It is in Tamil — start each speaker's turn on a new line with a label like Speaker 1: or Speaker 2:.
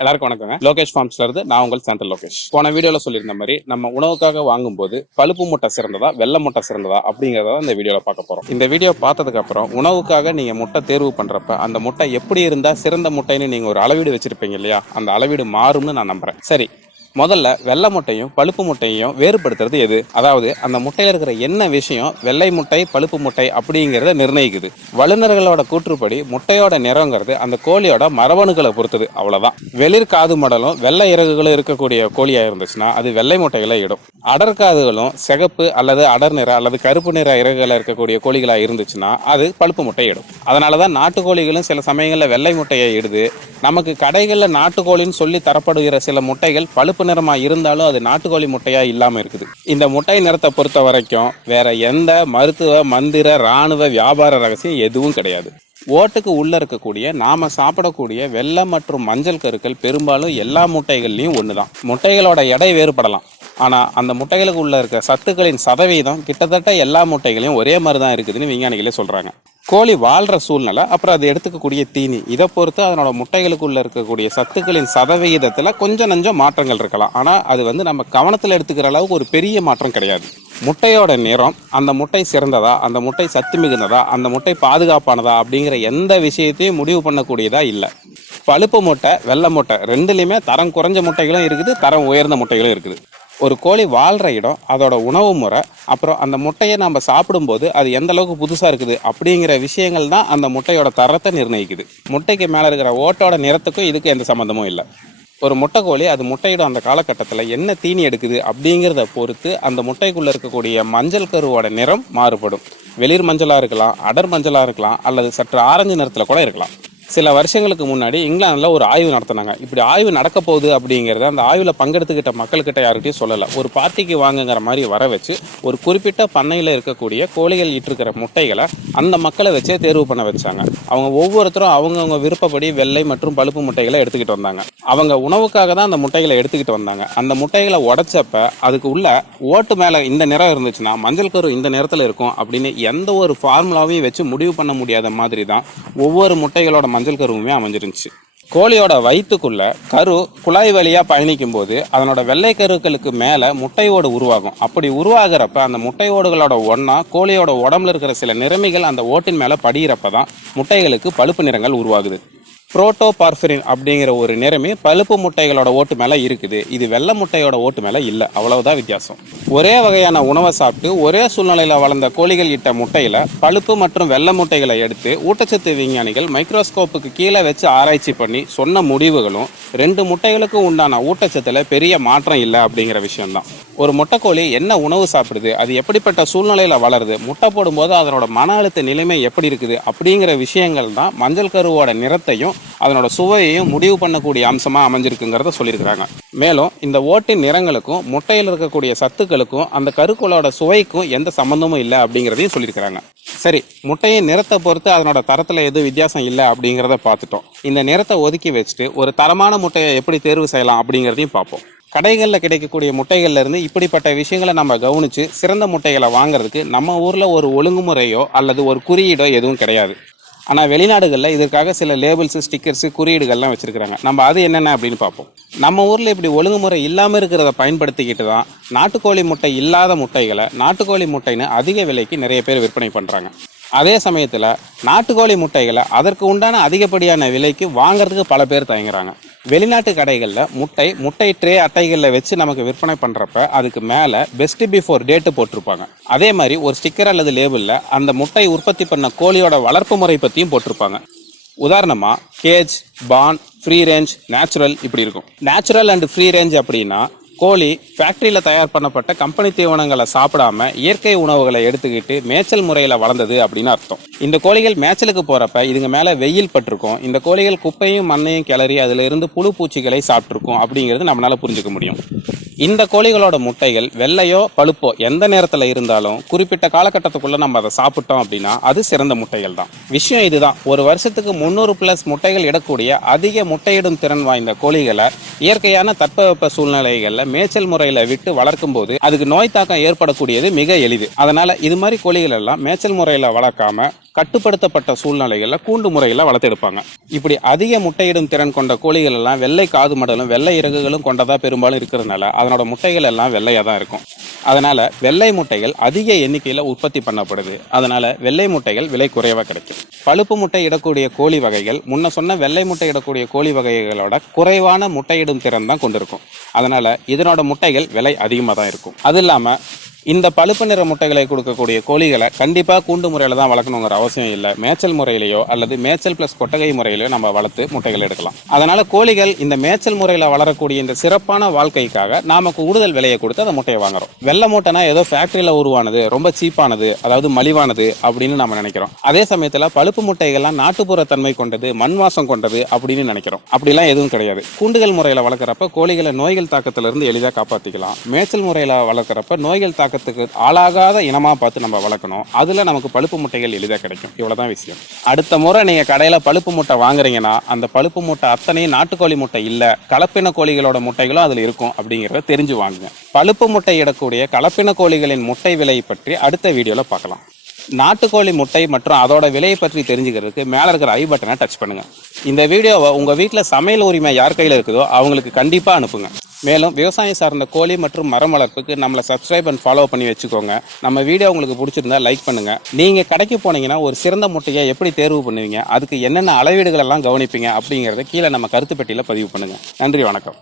Speaker 1: எல்லாருக்கும் வணக்கங்க. லோகேஷ் ஃபார்ம்ஸ்ல இருந்து நான் உங்கள் சென்ட்ரல் லோகேஷ். போன வீடியோல சொல்லியிருந்த மாதிரி நம்ம உணவுக்காக வாங்கும்போது பழுப்பு முட்டை சிறந்ததா வெள்ளை முட்டை சிறந்ததா அப்படிங்கறத இந்த வீடியோல பார்க்க போறோம். இந்த வீடியோ பார்த்ததுக்கு அப்புறம் உணவுக்காக நீங்க முட்டை தேர்வு பண்றப்ப அந்த முட்டை எப்படி இருந்தா சிறந்த முட்டைன்னு நீங்க ஒரு அளவீடு வச்சிருப்பீங்க இல்லையா? அந்த அளவீடு மாறும்னு நான் நம்புறேன். சரி முதல்ல வெள்ளை முட்டையும் பழுப்பு முட்டையும் வேறுபடுத்துறது எது? அதாவது அந்த முட்டையில் இருக்கிற என்ன விஷயம் வெள்ளை முட்டை பழுப்பு முட்டை அப்படிங்கிறத நிர்ணயிக்குது. வல்லுநர்களோட கூற்றுப்படி முட்டையோட நிறங்கிறது அந்த கோழியோட மரபணுக்களை பொறுத்தது. அவ்வளோதான் வெளிர் காது மடலும் வெள்ளை இறகுகளும் இருக்கக்கூடிய கோழியாக இருந்துச்சுன்னா அது வெள்ளை முட்டைகளை இடும். அடற்காதுகளும் சிகப்பு அல்லது அடர் நிற அல்லது கருப்பு நிற இறகுகள் இருக்கக்கூடிய கோழிகளாக இருந்துச்சுன்னா அது பழுப்பு முட்டை இடும். அதனாலதான் நாட்டுக்கோழிகளும் சில சமயங்களில் வெள்ளை முட்டையை இடுது. நமக்கு கடைகளில் நாட்டுக்கோழின்னு சொல்லி தரப்படுகிற சில முட்டைகள் பழுப்பு நிறமாக இருந்தாலும் அது நாட்டுக்கோழி முட்டையாக இல்லாமல் இருக்குது. இந்த முட்டை நிறத்தை பொறுத்த வரைக்கும் வேற எந்த மருத்துவ மந்திர ராணுவ வியாபார ரகசியம் எதுவும் கிடையாது. ஓட்டுக்கு உள்ளே இருக்கக்கூடிய நாம் சாப்பிடக்கூடிய வெள்ளை மற்றும் மஞ்சள் கருக்கள் பெரும்பாலும் எல்லா முட்டைகள்லையும் தான் முட்டைகளோட எடை வேறுபடலாம். ஆனால் அந்த முட்டைகளுக்கு உள்ள இருக்க சத்துக்களின் சதவீதம் கிட்டத்தட்ட எல்லா முட்டைகளையும் ஒரே மாதிரி தான் இருக்குதுன்னு விஞ்ஞானிகளே சொல்கிறாங்க கோழி வாழ்கிற சூழ்நிலை அப்புறம் அது எடுத்துக்கக்கூடிய தீனி. இதை பொறுத்து அதனோட முட்டைகளுக்குள்ளே இருக்கக்கூடிய சத்துக்களின் சதவிகிதத்தில் கொஞ்சம் நஞ்சம் மாற்றங்கள் இருக்கலாம். ஆனால் அது வந்து நம்ம கவனத்தில் எடுத்துக்கிற அளவுக்கு ஒரு பெரிய மாற்றம் கிடையாது. முட்டையோட நிறம் அந்த முட்டை சிறந்ததா அந்த முட்டை சத்து மிகுந்ததா அந்த முட்டை பாதுகாப்பானதா அப்படிங்கிற எந்த விஷயத்தையும் முடிவு பண்ணக்கூடியதா இல்லை. பழுப்பு முட்டை வெள்ளை முட்டை ரெண்டுலேயுமே தரம் குறைஞ்ச முட்டைகளும் இருக்குது தரம் உயர்ந்த முட்டைகளும் இருக்குது. ஒரு கோழி வாழ்கிற இடம் அதோட உணவு முறை அப்புறம் அந்த முட்டையை நம்ம சாப்பிடும்போது அது எந்த அளவுக்கு புதுசாக இருக்குது அப்படிங்கிற விஷயங்கள் தான் அந்த முட்டையோட தரத்தை நிர்ணயிக்குது. முட்டைக்கு மேலே இருக்கிற ஓட்டோட நிறத்துக்கும் இதுக்கும் எந்த சம்மந்தமும் இல்லை. ஒரு முட்டைக்கோழி அது முட்டையிடும் அந்த காலகட்டத்தில் என்ன தீனி எடுக்குது அப்படிங்கிறத பொறுத்து அந்த முட்டைக்குள்ளே இருக்கக்கூடிய மஞ்சள் கருவோட நிறம் மாறுபடும். வெளிர் மஞ்சளாக இருக்கலாம் அடர் மஞ்சளாக இருக்கலாம் அல்லது சற்று ஆரஞ்சு நிறத்தில் கூட இருக்கலாம். சில வருஷங்களுக்கு முன்னாடி இங்கிலாந்தில் ஒரு ஆய்வு நடத்தினாங்க. இப்படி ஆய்வு நடக்க போகுது அப்படிங்கிறத அந்த ஆய்வில் பங்கெடுத்துக்கிட்ட மக்கள்கிட்ட யார்கிட்டயும் சொல்லலை. ஒரு பார்ட்டிக்கு வாங்குங்கிற மாதிரி வர வச்சு ஒரு குறிப்பிட்ட பண்ணையில் இருக்கக்கூடிய கோழிகள் இட்டிருக்கிற முட்டைகளை அந்த மக்களை வச்சே தேர்வு பண்ண வச்சாங்க. அவங்க ஒவ்வொருத்தரும் அவங்கவுங்க விருப்பப்படி வெள்ளை மற்றும் பழுப்பு முட்டைகளை எடுத்துக்கிட்டு வந்தாங்க. அவங்க உணவுக்காக தான் அந்த முட்டைகளை எடுத்துக்கிட்டு வந்தாங்க. அந்த முட்டைகளை உடச்சப்ப அதுக்கு உள்ள ஓட்டு மேலே இந்த நிறம் இருந்துச்சுன்னா மஞ்சள் கரு இந்த நிறத்தில் இருக்கும் அப்படின்னு எந்த ஒரு ஃபார்முலாவையும் வச்சு முடிவு பண்ண முடியாத மாதிரி தான் ஒவ்வொரு முட்டைகளோட மஞ்சள் கருவுமே அமைஞ்சிருந்துச்சு. கோழியோட வயிற்றுக்குள்ள கரு குழாய் வழியா பயணிக்கும் போது அதனோட வெள்ளை கருக்களுக்கு மேல முட்டையோடு உருவாகும். அப்படி உருவாகிறப்ப அந்த முட்டையோடுகளோட ஒன்றா கோழியோட உடம்புல இருக்கிற சில நிறமிகள் அந்த ஓட்டின் மேல படிகிறப்ப தான் முட்டைகளுக்கு பழுப்பு நிறங்கள் உருவாகுது. புரோட்டோபார்ஃபரின் அப்படிங்கிற ஒரு நிறமே பழுப்பு முட்டைகளோட ஓட்டு மேலே இருக்குது. இது வெள்ளை முட்டையோட ஓட்டு மேலே இல்லை. அவ்வளவுதான் வித்தியாசம். ஒரே வகையான உணவை சாப்பிட்டு ஒரே சூழ்நிலையில் வளர்ந்த கோழிகள் இட்ட முட்டையில் பழுப்பு மற்றும் வெள்ளை முட்டைகளை எடுத்து ஊட்டச்சத்து விஞ்ஞானிகள் மைக்ரோஸ்கோப்புக்கு கீழே வச்சு ஆராய்ச்சி பண்ணி சொன்ன முடிவுகளும் ரெண்டு முட்டைகளுக்கும் உண்டான ஊட்டச்சத்தில் பெரிய மாற்றம் இல்லை அப்படிங்கிற விஷயம்தான். ஒரு முட்டைக்கோழி என்ன உணவு சாப்பிடுது அது எப்படிப்பட்ட சூழ்நிலையில் வளருது முட்டை போடும்போது அதனோட மன அழுத்த நிலைமை எப்படி இருக்குது அப்படிங்கிற விஷயங்கள் தான் மஞ்சள் கருவோட நிறத்தையும் அதனோட சுவையையும் முடிவு பண்ணக்கூடிய அம்சமாக அமைஞ்சிருக்குங்கிறத சொல்லியிருக்கிறாங்க. மேலும் இந்த ஓட்டின் நிறங்களுக்கும் முட்டையில் இருக்கக்கூடிய சத்துக்களுக்கும் அந்த கருக்குளோட சுவைக்கும் எந்த சம்மந்தமும் இல்லை அப்படிங்கிறதையும் சொல்லியிருக்கிறாங்க. சரி முட்டையின் நிறத்தை பொறுத்து அதனோட தரத்தில் எதுவும் வித்தியாசம் இல்லை அப்படிங்கிறத பார்த்துட்டோம். இந்த நிறத்தை ஒதுக்கி வச்சுட்டு ஒரு தரமான முட்டையை எப்படி தேர்வு செய்யலாம் அப்படிங்கிறதையும் பார்ப்போம். கடைகளில் கிடைக்கக்கூடிய முட்டைகள்லேருந்து இப்படிப்பட்ட விஷயங்களை நம்ம கவனித்து சிறந்த முட்டைகளை வாங்குறதுக்கு நம்ம ஊரில் ஒரு ஒழுங்குமுறையோ அல்லது ஒரு குறியீடோ எதுவும் கிடையாது. ஆனால் வெளிநாடுகளில் இதற்காக சில லேபிள்ஸு ஸ்டிக்கர்ஸு குறியீடுகள்லாம் வச்சுருக்காங்க நம்ம அது என்னென்ன அப்படின்னு பார்ப்போம். நம்ம ஊரில் இப்படி ஒழுங்குமுறை இல்லாமல் இருக்கிறத பயன்படுத்திக்கிட்டு தான் நாட்டுக்கோழி முட்டை இல்லாத முட்டைகளை நாட்டுக்கோழி முட்டைன்னு அதிக விலைக்கு நிறைய பேர் விற்பனை பண்ணுறாங்க அதே சமயத்தில் நாட்டுக்கோழி முட்டைகளை அதற்கு உண்டான அதிகப்படியான விலைக்கு வாங்குறதுக்கு பல பேர் தயங்குறாங்க. வெளிநாட்டு கடைகளில் முட்டை முட்டை ட்ரே அட்டைகளில் வச்சு நமக்கு விற்பனை பண்ணுறப்ப அதுக்கு மேலே பெஸ்ட் பிஃபோர் டேட்டு போட்டிருப்பாங்க. அதே மாதிரி ஒரு ஸ்டிக்கர் அல்லது லேபிளில் அந்த முட்டை உற்பத்தி பண்ண கோழியோட வளர்ப்பு முறை பற்றியும் போட்டிருப்பாங்க. உதாரணமாக cage barn free range natural இப்படி இருக்கும். நேச்சுரல் அண்ட் ஃப்ரீ ரேஞ்ச் அப்படின்னா கோழி ஃபேக்ட்ரியில் தயார் பண்ணப்பட்ட கம்பெனி தீவனங்களை சாப்பிடாம இயற்கை உணவுகளை எடுத்துக்கிட்டு மேய்ச்சல் முறையில் வளர்ந்தது அப்படின்னு அர்த்தம். இந்த கோழிகள் மேய்ச்சலுக்கு போகிறப்ப இதுங்க மேலே வெயில் பட்டிருக்கும். இந்த கோழிகள் குப்பையும் மண்ணையும் கிளறி அதில் இருந்து புழு பூச்சிகளை சாப்பிட்ருக்கும் அப்படிங்கிறது நம்மளால புரிஞ்சுக்க முடியும். இந்த கோழிகளோட முட்டைகள் வெள்ளையோ பழுப்போ எந்த நேரத்தில் இருந்தாலும் குறிப்பிட்ட காலகட்டத்துக்குள்ள நம்ம அதை சாப்பிட்டோம் அப்படின்னா அது சிறந்த முட்டைகள் தான். விஷயம் இதுதான். ஒரு வருஷத்துக்கு முந்நூறு பிளஸ் முட்டைகள் இடக்கூடிய அதிக முட்டையிடும் திறன் வாய்ந்த கோழிகளை இயற்கையான தட்பவெப்ப சூழ்நிலைகளில் மேய்ச்சல் முறையில் விட்டு வளர்க்கும் போது அதுக்கு நோய் தாக்கம் ஏற்படக்கூடியது மிக எளிது. அதனால இது மாதிரி கோழிகள் எல்லாம் மேய்ச்சல் முறையில் வளர்க்காம கட்டுப்படுத்தப்பட்ட சூழ்நிலைகளில் கூண்டு முறையில் வளர்த்தெடுப்பாங்க இப்படி அதிக முட்டையிடும் திறன் கொண்ட கோழிகள் எல்லாம் வெள்ளை காது மடலும் வெள்ளை இறகுகளும் கொண்டதாக பெரும்பாலும் இருக்கிறதுனால அதனோட முட்டைகள் எல்லாம் வெள்ளையாக தான் இருக்கும். அதனால் வெள்ளை முட்டைகள் அதிக எண்ணிக்கையில் உற்பத்தி பண்ணப்படுது. அதனால் வெள்ளை முட்டைகள் விலை குறைவாக கிடைக்கும். பழுப்பு முட்டை இடக்கூடிய கோழி வகைகள் முன்ன சொன்ன வெள்ளை முட்டை இடக்கூடிய கோழி வகைகளோட குறைவான முட்டையிடும் திறன் தான் கொண்டிருக்கும். அதனால் இதனோட முட்டைகள் விலை அதிகமாக தான் இருக்கும். அது இல்லாமல் இந்த பழுப்பு நிற முட்டைகளை கொடுக்கக்கூடிய கோழிகளை கண்டிப்பாக கூண்டு முறையில் தான் வளர்க்கணுங்கிற அவசியம் இல்லை. மேய்ச்சல் முறையிலையோ அல்லது மேய்ச்சல் ப்ளஸ் கொட்டகை முறையிலையோ நம்ம வளர்த்து முட்டைகள் எடுக்கலாம். அதனால் கோழிகள் இந்த மேய்ச்சல் முறையில் வளரக்கூடிய இந்த சிறப்பான வாழ்க்கைக்காக நாம கூடுதல் விலையை கொடுத்து அந்த முட்டையை வாங்குறோம். வெள்ளை மூட்டைனா ஏதோ ஃபேக்டரியில் உருவானது ரொம்ப சீப்பானது அதாவது மலிவானது அப்படின்னு நம்ம நினைக்கிறோம். அதே சமயத்தில் பழுப்பு முட்டைகள்லாம் நாட்டுப்புற தன்மை கொண்டது மண் வாசம் கொண்டது அப்படின்னு நினைக்கிறோம். அப்படிலாம் எதுவும் கிடையாது. கூண்டுகள் முறையில் வளர்க்குறப்ப கோழிகளை நோய்கள் தாக்கத்திலிருந்து எளிதாக காப்பாற்றிக்கலாம் மேய்ச்சல் முறையில் வளர்க்குறப்ப நோய்கள் தாக்கத்துக்கு ஆளாகாத இனமாக பார்த்து நம்ம வளர்க்கணும். அதில் நமக்கு பழுப்பு முட்டைகள் எளிதாக கிடைக்கும். இவ்வளோதான் விஷயம். அடுத்த முறை நீங்கள் கடையில் பழுப்பு முட்டை வாங்குறீங்கன்னா அந்த பழுப்பு முட்டை அத்தனையும் நாட்டுக்கோழி முட்டை இல்லை கலப்பின கோழிகளோட முட்டைகளும் அதில் இருக்கும் அப்படிங்கிறத தெரிஞ்சு வாங்குங்க பழுப்பு முட்டை இடக்கூடிய கலப்பின கோழிகளின் முட்டை விலை பற்றி அடுத்த வீடியோவில் பார்க்கலாம். நாட்டுக்கோழி முட்டை மற்றும் அதோட விலையை பற்றி தெரிஞ்சுக்கிறதுக்கு மேலே இருக்கிற ஐ பட்டனை டச் பண்ணுங்கள் இந்த வீடியோவை உங்கள் வீட்டில் சமையல் உரிமை யார் கையில் இருக்குதோ அவங்களுக்கு கண்டிப்பாக அனுப்புங்க. மேலும் விவசாயம் சார்ந்த கோழி மற்றும் மரம் வளர்ப்புக்கு நம்மளை சப்ஸ்கிரைப் அண்ட் ஃபாலோ பண்ணி வச்சுக்கோங்க. நம்ம வீடியோ உங்களுக்கு பிடிச்சிருந்தா லைக் பண்ணுங்க. நீங்கள் கடைக்கு போனீங்கன்னா ஒரு சிறந்த முட்டையை எப்படி தேர்வு பண்ணுவீங்க? அதுக்கு என்னென்ன அளவீடுகள் எல்லாம் கவனிப்பீங்க? அப்படிங்கிறத கீழே நம்ம கருத்துப்பட்டியில் பதிவு பண்ணுங்க. நன்றி வணக்கம்.